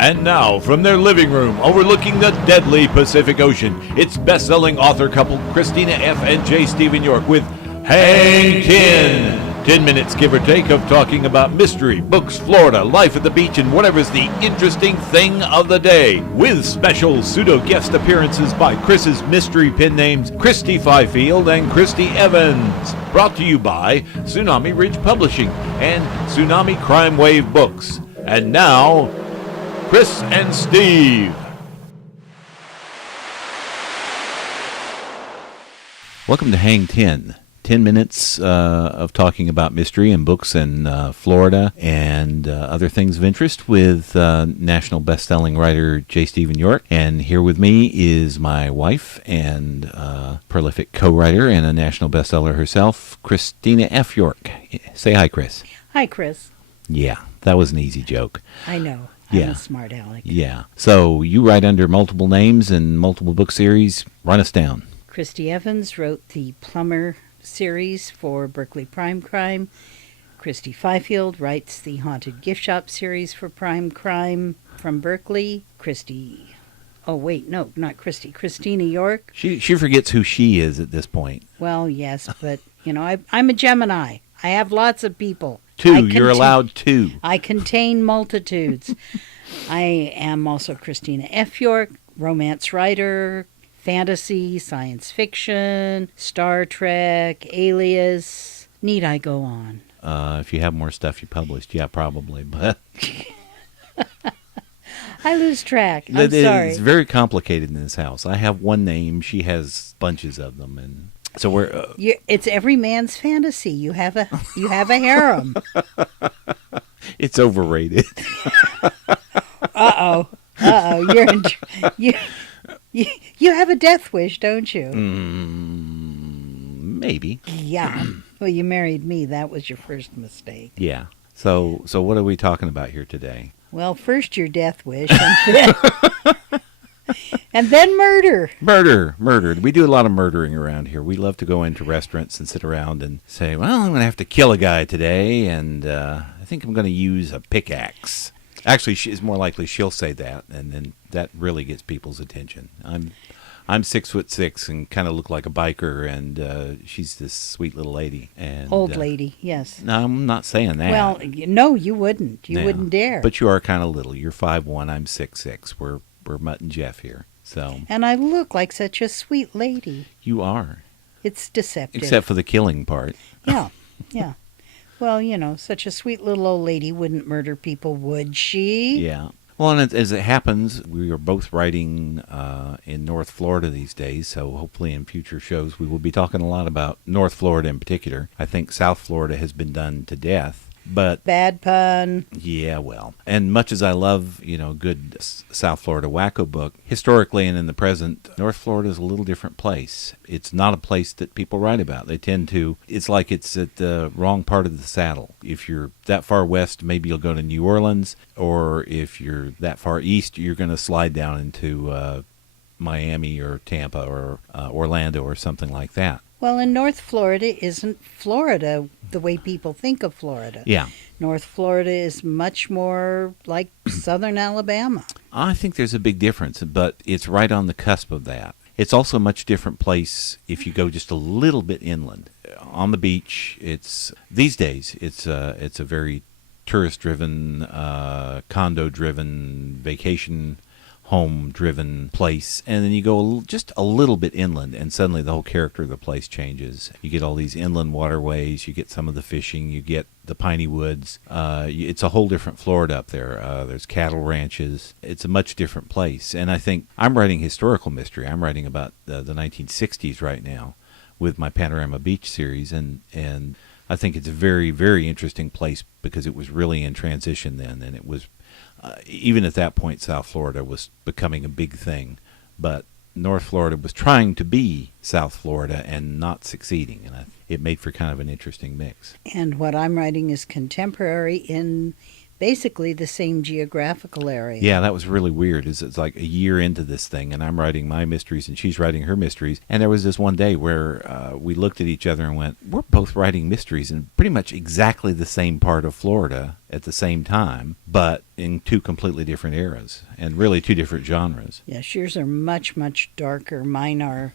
And now, from their living room overlooking the deadly Pacific Ocean, it's best-selling author couple Christina F. and J. Stephen York with Hang 10. 10 minutes, give or take, of talking about mystery, books, Florida, life at the beach, and whatever's the interesting thing of the day. With special pseudo-guest appearances by Chris's mystery pen names Christy Fifield and Christy Evans. Brought to you by Tsunami Ridge Publishing and Tsunami Crime Wave Books. And now, Chris and Steve. Welcome to Hang 10. 10 minutes of talking about mystery and books in Florida and other things of interest with national best-selling writer J. Stephen York. And here with me is my wife and prolific co-writer and a national bestseller herself, Christina F. York. Say hi, Chris. Hi, Chris. Yeah, that was an easy joke. I know. I'm a smart aleck. Yeah. So you write under multiple names and multiple book series. Run us down. Christy Evans wrote the Plumber series for Berkeley Prime Crime. Christy Fifield writes the Haunted Gift Shop series for Prime Crime from Berkeley. Christina York. She forgets who she is at this point. Well, yes, but, I'm a Gemini. I have lots of people. You're allowed two. I contain multitudes. I am also Christina F. York, romance writer, fantasy, science fiction, Star Trek, Alias. Need I go on? If you have more stuff you published, yeah, probably. But I lose track. I'm sorry. It's very complicated in this house. I have one name. She has bunches of them, and so we're. It's every man's fantasy. You have a harem. It's overrated. Uh-oh. You have a death wish, don't you? Maybe. Yeah. Well, you married me. That was your first mistake. Yeah. So what are we talking about here today? Well, first your death wish, and then murder. Murder. We do a lot of murdering around here. We love to go into restaurants and sit around and say, well, I'm going to have to kill a guy today, and I think I'm going to use a pickaxe. Actually, it's more likely she'll say that, and then that really gets people's attention. I'm 6'6" and kind of look like a biker, and she's this sweet little lady. And old lady, yes. No, I'm not saying that. Well, no, you wouldn't. You wouldn't dare. But you are kind of little. You're 5'1", I'm 6'6". We're Mutt and Jeff here. So. And I look like such a sweet lady. You are. It's deceptive. Except for the killing part. Yeah. Well, such a sweet little old lady wouldn't murder people, would she? Yeah. Well, and as it happens, we are both writing in North Florida these days, so hopefully in future shows we will be talking a lot about North Florida in particular. I think South Florida has been done to death. But bad pun. Yeah, well, and much as I love, good South Florida wacko book, historically and in the present, North Florida is a little different place. It's not a place that people write about. They tend to, it's like it's at the wrong part of the saddle. If you're that far west, maybe you'll go to New Orleans, or if you're that far east, you're going to slide down into Miami or Tampa or Orlando or something like that. Well, and North Florida isn't Florida the way people think of Florida. Yeah. North Florida is much more like southern Alabama. I think there's a big difference, but it's right on the cusp of that. It's also a much different place if you go just a little bit inland. On the beach, these days, it's a very tourist-driven, condo-driven, vacation home-driven place, and then you go just a little bit inland, and suddenly the whole character of the place changes. You get all these inland waterways, you get some of the fishing, you get the piney woods. It's a whole different Florida up there. There's cattle ranches. It's a much different place, and I think I'm writing historical mystery. I'm writing about the 1960s right now with my Panorama Beach series, and I think it's a very, very interesting place because it was really in transition then, and it was even at that point, South Florida was becoming a big thing, but North Florida was trying to be South Florida and not succeeding, and it made for kind of an interesting mix. And what I'm writing is contemporary in basically the same geographical area. Yeah, that was really weird. It's like a year into this thing, and I'm writing my mysteries, and she's writing her mysteries. And there was this one day where we looked at each other and went, we're both writing mysteries in pretty much exactly the same part of Florida at the same time, but in two completely different eras, and really two different genres. Yes, yours are much, much darker. Mine are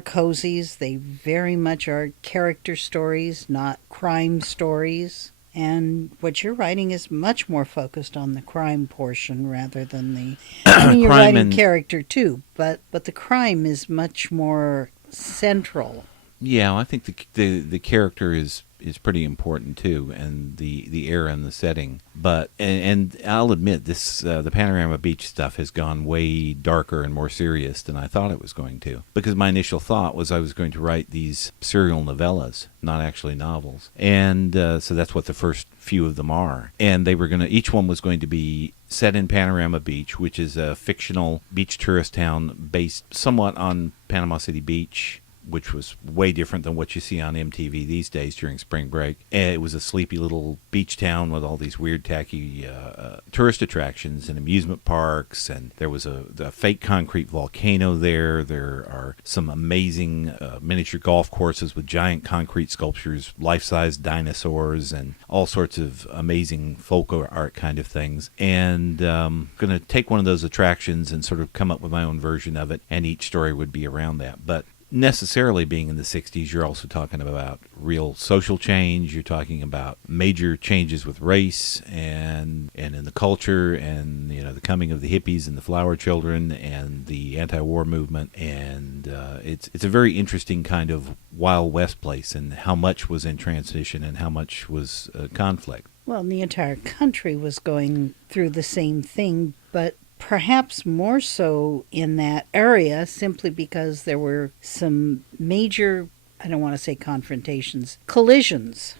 cozies. They very much are character stories, not crime stories. And what you're writing is much more focused on the crime portion rather than the... I mean, you're Crime writing and- character too, but the crime is much more central. Yeah, I think the character is pretty important too, and the era and the setting. But and I'll admit this the Panorama Beach stuff has gone way darker and more serious than I thought it was going to, because my initial thought was I was going to write these serial novellas, not actually novels, and so that's what the first few of them are. And they were each one was going to be set in Panorama Beach, which is a fictional beach tourist town based somewhat on Panama City Beach, which was way different than what you see on MTV these days during spring break. And it was a sleepy little beach town with all these weird, tacky tourist attractions and amusement parks. And there was a fake concrete volcano there. There are some amazing miniature golf courses with giant concrete sculptures, life-size dinosaurs, and all sorts of amazing folk art kind of things. And I'm going to take one of those attractions and sort of come up with my own version of it, and each story would be around that. But necessarily being in the 60s, you're also talking about real social change. You're talking about major changes with race and in the culture, and the coming of the hippies and the flower children and the anti-war movement. And it's a very interesting kind of Wild West place, and how much was in transition and how much was conflict. Well, and the entire country was going through the same thing, but perhaps more so in that area simply because there were some major, I don't want to say confrontations, collisions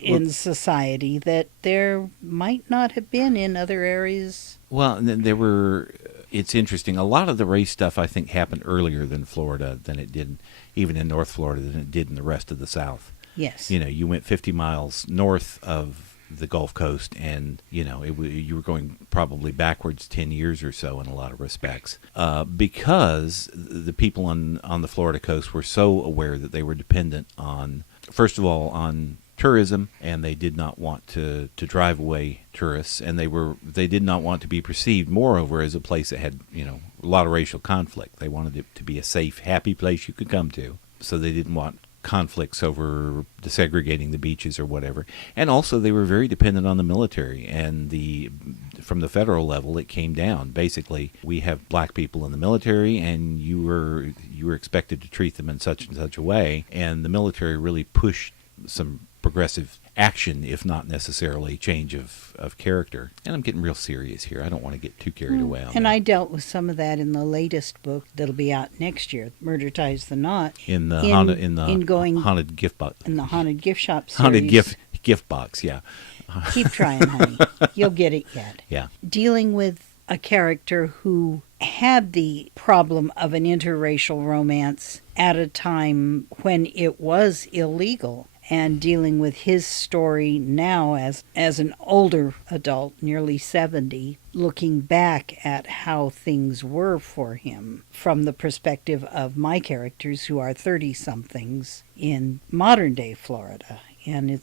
in society that there might not have been in other areas. Well, there were... It's interesting. A lot of the race stuff, I think, happened earlier than Florida, than it did even in North Florida, than it did in the rest of the South. Yes. You went 50 miles north of the Gulf Coast, and you were going probably backwards 10 years or so in a lot of respects, because the people on the Florida coast were so aware that they were dependent on, first of all, on tourism, and they did not want to drive away tourists, and they did not want to be perceived, moreover, as a place that had a lot of racial conflict. They wanted it to be a safe, happy place you could come to, so they didn't want conflicts over desegregating the beaches or whatever. And also they were very dependent on the military, and from the federal level it came down. Basically, we have black people in the military, and you were expected to treat them in such and such a way, and the military really pushed some progressive action, if not necessarily change of character. And I'm getting real serious here. I don't want to get too carried away on And that. I dealt with some of that in the latest book that'll be out next year, Murder Ties the Knot. in the haunted gift box. In the haunted gift shop series. Haunted gift box, yeah. Keep trying, honey. You'll get it yet. Yeah. Dealing with a character who had the problem of an interracial romance at a time when it was illegal, and dealing with his story now as an older adult, nearly 70, looking back at how things were for him from the perspective of my characters, who are 30-somethings in modern-day Florida. And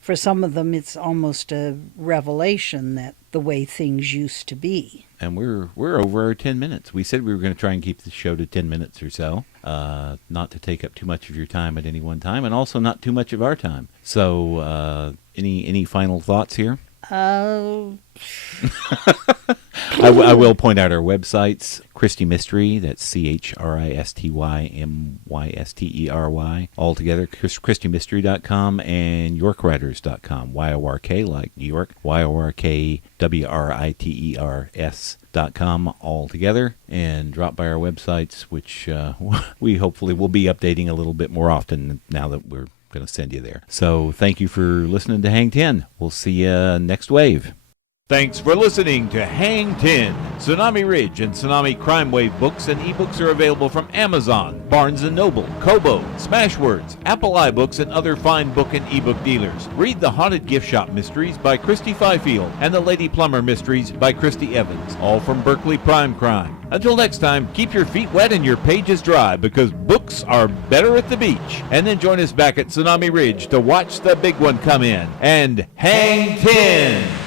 for some of them, it's almost a revelation that the way things used to be. And we're over our 10 minutes. We said we were going to try and keep the show to 10 minutes or so, not to take up too much of your time at any one time, and also not too much of our time. So, any final thoughts here? I will point out our websites, Christy Mystery, that's ChristymYstery, all together, ChristyMystery.com, and YorkWriters.com, Y-O-R-K, like New York, YORKWRITERS.com, all together, and drop by our websites, which we hopefully will be updating a little bit more often now that we're going to send you there. So thank you for listening to Hang 10. We'll see you next wave. Thanks for listening to Hang 10. Tsunami Ridge and Tsunami Crime Wave books and ebooks are available from Amazon, Barnes & Noble, Kobo, Smashwords, Apple iBooks, and other fine book and ebook dealers. Read The Haunted Gift Shop Mysteries by Christy Fifield and The Lady Plumber Mysteries by Christy Evans, all from Berkeley Prime Crime. Until next time, keep your feet wet and your pages dry, because books are better at the beach. And then join us back at Tsunami Ridge to watch the big one come in and Hang 10.